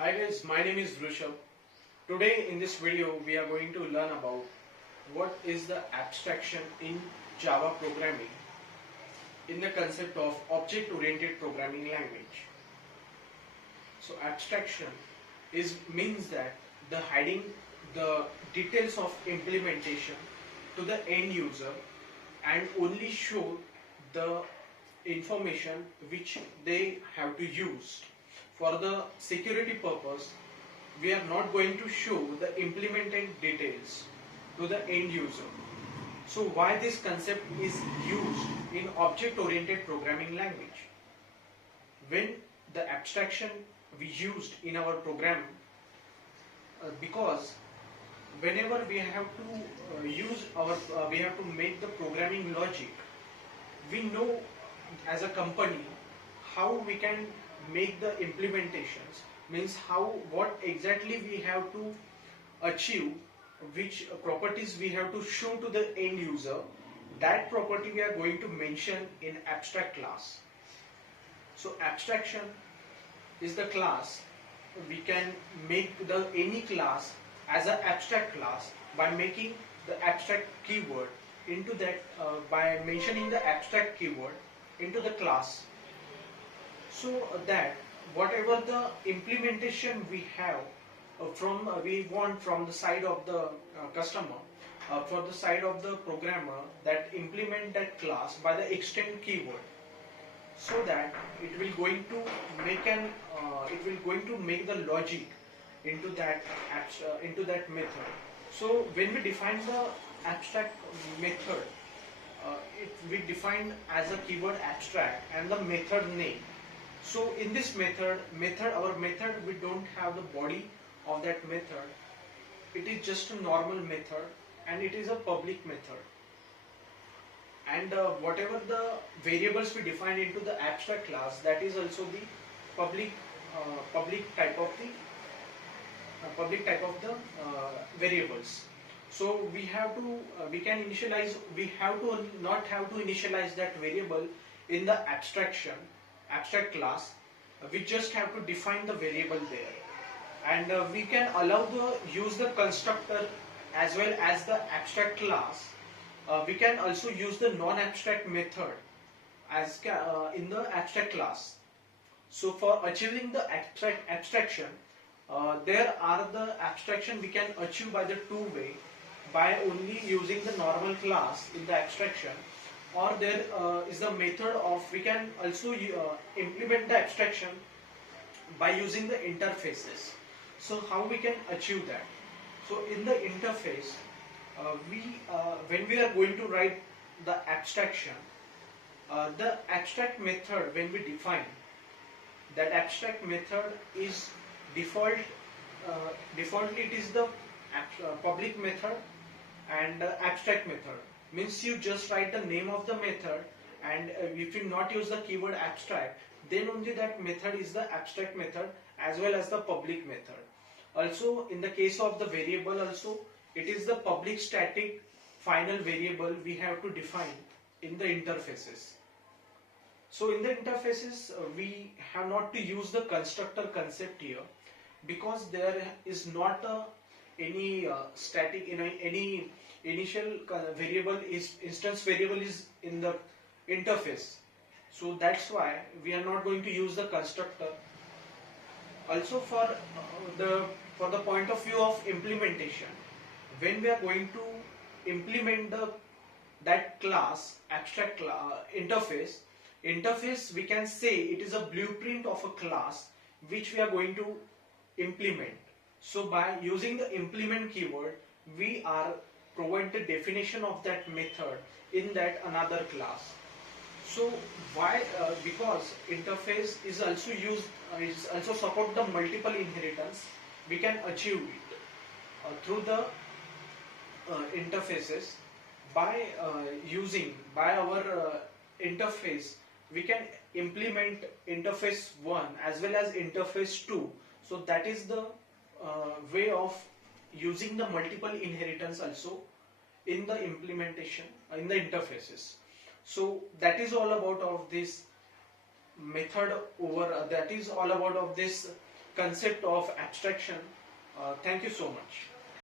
Hi guys, my name is Rishabh. Today in this video we are going to learn about what is the abstraction in Java programming in the concept of object-oriented programming language. So abstraction means that the hiding the details of implementation to the end user and only show the information which they have to use. For the security purpose, we are not going to show the implemented details to the end user. So why this concept is used in object-oriented programming language? When the abstraction we used in our program, because whenever we have to we have to make the programming logic, we know as a company how we can make the implementations, means how what exactly we have to achieve, which properties we have to show to the end user. That property we are going to mention in abstract class. So abstraction is the class. We can make the any class as an abstract class by making the abstract keyword into that, by mentioning the abstract keyword into the class, so that whatever the implementation we have we want from the side of the customer, for the side of the programmer, that implement that class by the extend keyword, so that it will going to make the logic into that method. So when we define the abstract method, we define as a keyword abstract and the method name. So in this our method, we don't have the body of that method. It is just a normal method and it is a public method. And whatever the variables we define into the abstract class, that is also the public public type of the variables. So we have to we have to not have to initialize that variable in the abstract class. We just have to define the variable there, and we can allow the use the constructor as well as the abstract class. We can also use the non-abstract method in the abstract class. So for achieving the abstraction, there are the abstraction we can achieve by the two way, by only using the normal class in the abstraction, or there is the method of we can also implement the abstraction by using the interfaces. So how we can achieve that? So in the interface, when we are going to write the abstraction, the abstract method, when we define that abstract method, is defaultly it is the public method, and abstract method means you just write the name of the method, and if you not use the keyword abstract, then only that method is the abstract method as well as the public method. Also in the case of the variable also, it is the public static final variable we have to define in the interfaces. So in the interfaces, we have not to use the constructor concept here, because there is not any static, any initial variable is instance variable is in the interface. So that's why we are not going to use the constructor. Also for the point of view of implementation, when we are going to implement that class abstract interface, we can say it is a blueprint of a class which we are going to implement. So by using the implement keyword, we are provide the definition of that method in that another class. So why? Because interface is also also support the multiple inheritance. We can achieve it through the interfaces by by our interface. We can implement interface 1 as well as interface 2. So that is the way of using the multiple inheritance also in the implementation in the interfaces. So that is all about of this method over that is all about of this concept of abstraction. Thank you so much.